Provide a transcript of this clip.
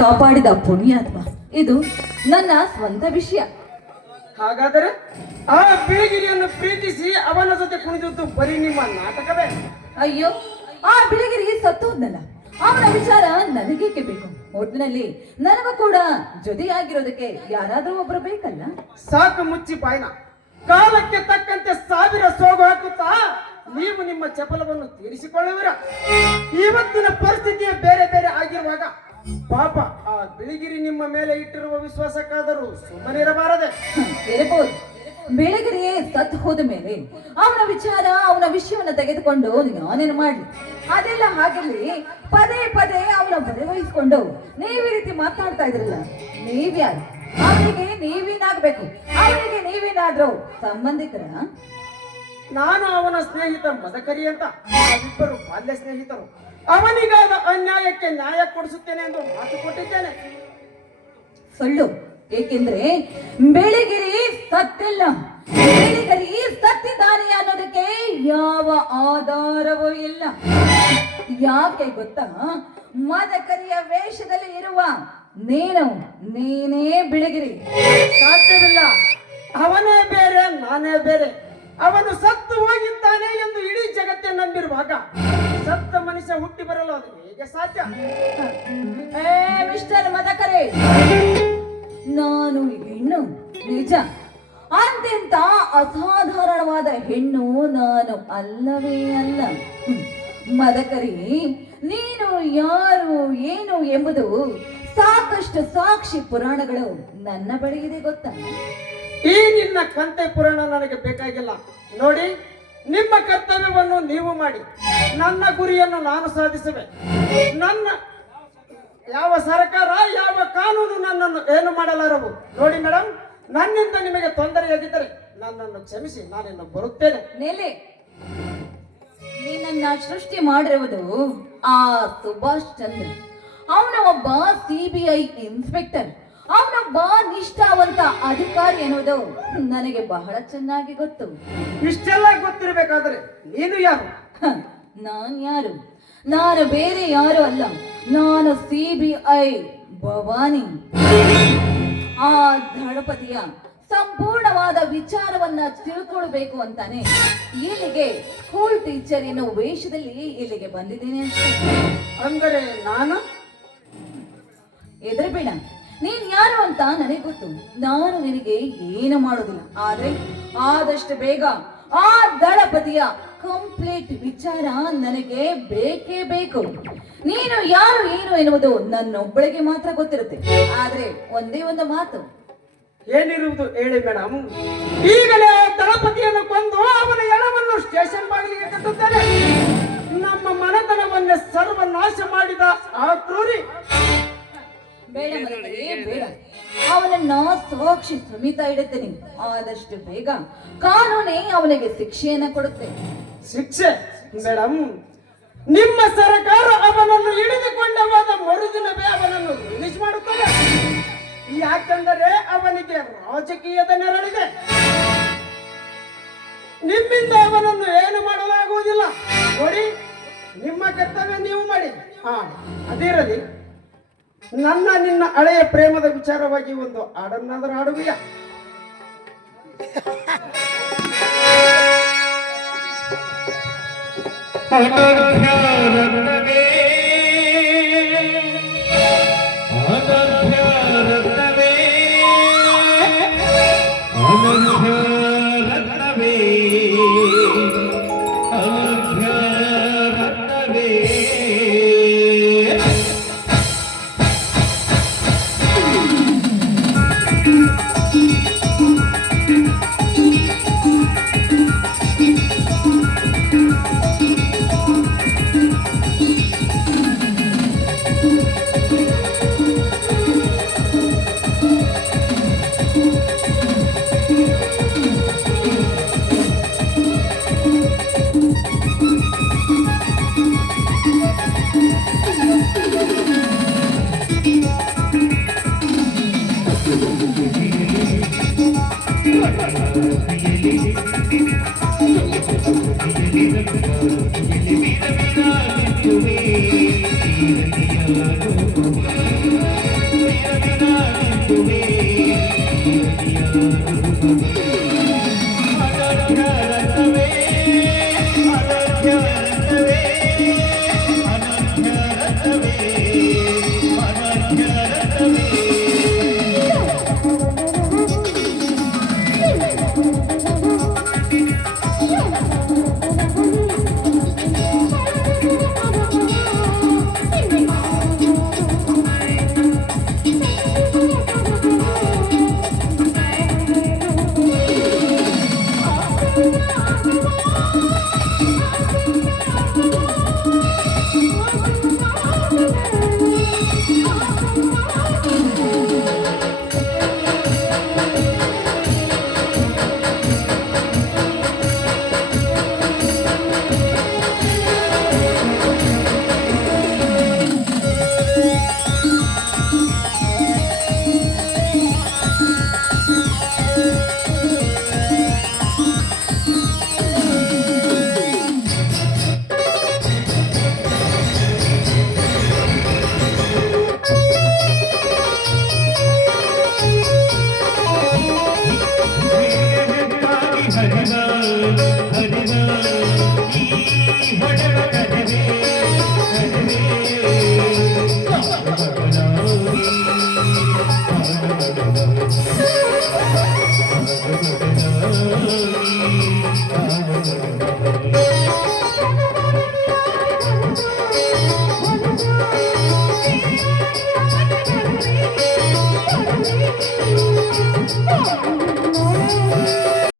ಕಾಪಾಡಿದ ಪುಣ್ಯಾತ್ಮ. ಇದು ನನ್ನ ಸ್ವಂತ ವಿಷಯ. ಹಾಗಾದರೆ ಆ ಬಿಳಿಗಿರಿಯನ್ನು ಪ್ರೀತಿಸಿ ಅವನ ಜೊತೆ ಕುಣಿದದ್ದು ಬರೀ ನಿಮ್ಮ ನಾಟಕವೇ? ಅಯ್ಯೋ, ಆ ಬಿಳಿಗಿರಿ ಸತ್ತೋದ್ನಲ್ಲ, ಅವನ ವಿಚಾರ ನನಗೇಕೆ ಬೇಕು? ಒಟ್ಟಿನಲ್ಲಿ ನನಗೂ ಕೂಡ ಜೊತೆಯಾಗಿರೋದಕ್ಕೆ ಯಾರಾದ್ರೂ ಒಬ್ರು ಬೇಕಲ್ಲ. ಸಾಕು ಮುಚ್ಚಿ ಬಾಯ್ನ. ಕಾಲಕ್ಕೆ ತಕ್ಕಂತೆ 1000 ಸೋಗು ಹಾಕುತ್ತಾ ನೀವು ನಿಮ್ಮ ಚಪಲವನ್ನು ತೀರಿಸಿಕೊಳ್ಳುವಿರ. ಇವತ್ತಿನ ಪರಿಸ್ಥಿತಿಯೇ ಬೇರೆ ಬೇರೆ ಆಗಿರುವಾಗ ಪಾಪ ಆ ಬಿಳಿಗಿರಿ ನಿಮ್ಮ ಮೇಲೆ ಇಟ್ಟಿರುವ ವಿಶ್ವಾಸಕ್ಕಾದರೂ ಸುಮ್ಮನಿರಬಾರದೆ. ಇರಬಹುದು. ಬೆಳಗಿರಿಯೇ ಸತ್ತು ಹೋದ ಮೇಲೆ ಅವನ ವಿಚಾರ, ಅವನ ವಿಷಯವನ್ನ ತೆಗೆದುಕೊಂಡು ನಾನೇನು ಮಾಡ್ಲಿ? ಅದೆಲ್ಲ ಹಾಗಿರ್ಲಿ, ಪದೇ ಪದೇ ಅವನ ಬರೆವಹಿಸ್ಕೊಂಡು ನೀವು ಈ ರೀತಿ ಮಾತಾಡ್ತಾ ಇದ್ರಲ್ಲ, ನೀವ್ಯಾರು? ಅವನಿಗೆ ನೀವೇನಾಗ್ಬೇಕು? ಅವನಿಗೆ ನೀವೇನಾದ್ರೂ ಸಂಬಂಧಿಕರ? ನಾನು ಅವನ ಸ್ನೇಹಿತ ಮದಕರಿ ಅಂತ, ನಾವಿಬ್ಬರು ಬಾಲ್ಯ ಸ್ನೇಹಿತರು. ಅವನಿಗಾದ ಅನ್ಯಾಯಕ್ಕೆ ನ್ಯಾಯ ಕೊಡಿಸುತ್ತೇನೆ ಎಂದು ಮಾತು ಕೊಟ್ಟಿದ್ದೇನೆ. ಸುಳ್ಳು. ಏಕೆಂದ್ರೆ ಬೆಳಗಿರಿ ಸತ್ತಿಲ್ಲ, ಬೆಳಗಿರಿ ಸತ್ತಿದ್ದಾನೆ ಅನ್ನೋದಕ್ಕೆ ಯಾವ ಆಧಾರವೂ ಇಲ್ಲ. ಯಾಕೆ ಗೊತ್ತಾ? ಮದಕರಿಯ ವೇಷದಲ್ಲಿ ಇರುವ ನೀನೇ ಬೆಳಗಿರಿ. ಸಾಧ್ಯವಿಲ್ಲ. ಅವನೇ ಬೇರೆ, ನಾನೇ ಬೇರೆ. ಅವನು ಸತ್ತು ಹೋಗಿದ್ದಾನೆ ಎಂದು ಇಡೀ ಜಗತ್ತೇ ನಂಬಿರುವಾಗ ಸತ್ತ ಮನುಷ್ಯ ಹುಟ್ಟಿ ಬರಲು ಅದು ಹೇಗೆ ಸಾಧ್ಯ? ಮಿಸ್ಟರ್ ಮದಕರಿ, ನಾನು ಹೆಣ್ಣು ನಿಜ, ಅಂತೆಂತ ಅಸಾಧಾರಣವಾದ ಹೆಣ್ಣು ನಾನು ಅಲ್ಲವೇ ಅಲ್ಲ. ಮದಕರಿ, ನೀನು ಯಾರು ಏನು ಎಂಬುದು ಸಾಕಷ್ಟು ಸಾಕ್ಷಿ ಪುರಾಣಗಳು ನನ್ನ ಬಳಿ ಇದೆ, ಗೊತ್ತಾ? ಈ ನಿನ್ನ ಕಂತೆ ಪುರಾಣ ನನಗೆ ಬೇಕಾಗಿಲ್ಲ. ನೋಡಿ, ನಿಮ್ಮ ಕರ್ತವ್ಯವನ್ನು ನೀವು ಮಾಡಿ, ನನ್ನ ಗುರಿಯನ್ನು ನಾನು ಸಾಧಿಸುವೆ. ನನ್ನ ಯಾವ ಸರ್ಕಾರ, ಯಾವ ಕಾನೂನು ನನ್ನನ್ನು ಏನು ಮಾಡಲಾರವು. ನೋಡಿ ಮೇಡಮ್, ನನ್ನಿಂದ ನಿಮಗೆ ತೊಂದರೆಯಾಗಿದ್ದರೆ ನನ್ನನ್ನು ಕ್ಷಮಿಸಿ, ನಾನಿನ್ನು ಬರುತ್ತೇನೆ. ನೆಲೆ, ನೀನನ್ನ ಸೃಷ್ಟಿ ಮಾಡಿರುವುದು ಆ ಸುಭಾಷ್ ಚಂದ್ರ. ಅವನ ಒಬ್ಬ CBI ಇನ್ಸ್ಪೆಕ್ಟರ್, ಅವನೊಬ್ಬ ನಿಷ್ಠಾವಂತ ಅಧಿಕಾರಿ ಎನ್ನುವುದು ನನಗೆ ಬಹಳ ಚೆನ್ನಾಗಿ ಗೊತ್ತು. ಇಷ್ಟೆಲ್ಲ ಗೊತ್ತಿರಬೇಕಾದ್ರೆ ನೀನು ಯಾರು? ನಾನ್ ಯಾರು? ನಾನು ಬೇರೆ ಯಾರು ಅಲ್ಲ, ನಾನು CBI ಭವಾನಿ. ಆ ದಳಪತಿಯ ಸಂಪೂರ್ಣವಾದ ವಿಚಾರವನ್ನ ತಿಳ್ಕೊಳ್ಬೇಕು ಅಂತಾನೆ ಇಲ್ಲಿಗೆ ಸ್ಕೂಲ್ ಟೀಚರ್ ಎನ್ನುವ ವೇಷದಲ್ಲಿ ಇಲ್ಲಿಗೆ ಬಂದಿದ್ದೇನೆ ಅಷ್ಟೇ. ಅಂದರೆ ನಾನು ಎದುರುಬೇಡ, ನೀನ್ ಯಾರು ಅಂತ ನನಗೆ ಗೊತ್ತು. ನಾನು ನಿನಗೆ ಏನು ಮಾಡೋದಿಲ್ಲ, ಆದ್ರೆ ಆದಷ್ಟು ಬೇಗ ಆ ದಳಪತಿಯ ಕಂಪ್ಲೀಟ್ ವಿಚಾರ ನನಗೆ ಬೇಕೇ ಬೇಕು. ನೀನು ಯಾರು ಏನು ಎನ್ನುವುದು ನನ್ನೊಬ್ಬಳಿಗೆ ಮಾತ್ರ ಗೊತ್ತಿರುತ್ತೆ. ಆದ್ರೆ ಒಂದೇ ಒಂದು ಮಾತು. ಏನಿರುವುದು ಹೇಳಿ ಮೇಡಮ್. ಈಗಲೇ ದಳಪತಿಯನ್ನು ಕೊಂದು ಅವನ ಎಳವನ್ನು ಸ್ಟೇಷನ್ ಬಾಗಿಲಿಗೆ ಕಟ್ಟುತ್ತೇನೆ. ನಮ್ಮ ಮನೆತನವನ್ನೇ ಸರ್ವನಾಶ ಮಾಡಿದ ಆ ಕ್ರೂರಿ. ಬೇಡ ಮದಕರಿ, ಬೇಡ. ಅವನನ್ನ ಸಾಕ್ಷಿ ಸಮೇತ ಇಡುತ್ತೇನೆ. ಆದಷ್ಟು ಬೇಗ ಕಾನೂನೇ ಅವನಿಗೆ ಶಿಕ್ಷೆಯನ್ನ ಕೊಡುತ್ತೆ. ಶಿಕ್ಷೆ? ಮೇಡಮ್, ನಿಮ್ಮ ಸರ್ಕಾರ ಅವನನ್ನು ಹಿಡಿದುಕೊಂಡು ಹೋದ ಮರುದಿನವೇ ಅವನನ್ನು ರಿಲೀಸ್ ಮಾಡುತ್ತದೆ. ಯಾಕೆಂದರೆ ಅವನಿಗೆ ರಾಜಕೀಯದ ನೆರಳಿದೆ. ನಿಮ್ಮಿಂದ ಅವನನ್ನು ಏನು ಮಾಡಲಾಗುವುದಿಲ್ಲ. ನೋಡಿ, ನಿಮ್ಮ ಕರ್ತವ್ಯ ನೀವು ಮಾಡಿ. ಅದಿರಲಿ, ನನ್ನ ನಿನ್ನ ಹಳೆಯ ಪ್ರೇಮದ ವಿಚಾರವಾಗಿ ಒಂದು ಹಾಡನ್ನಾದರೂ ಹಾಡುವಿಯಾ? ಅನರ್ಘ್ಯ ರತ್ನವೇ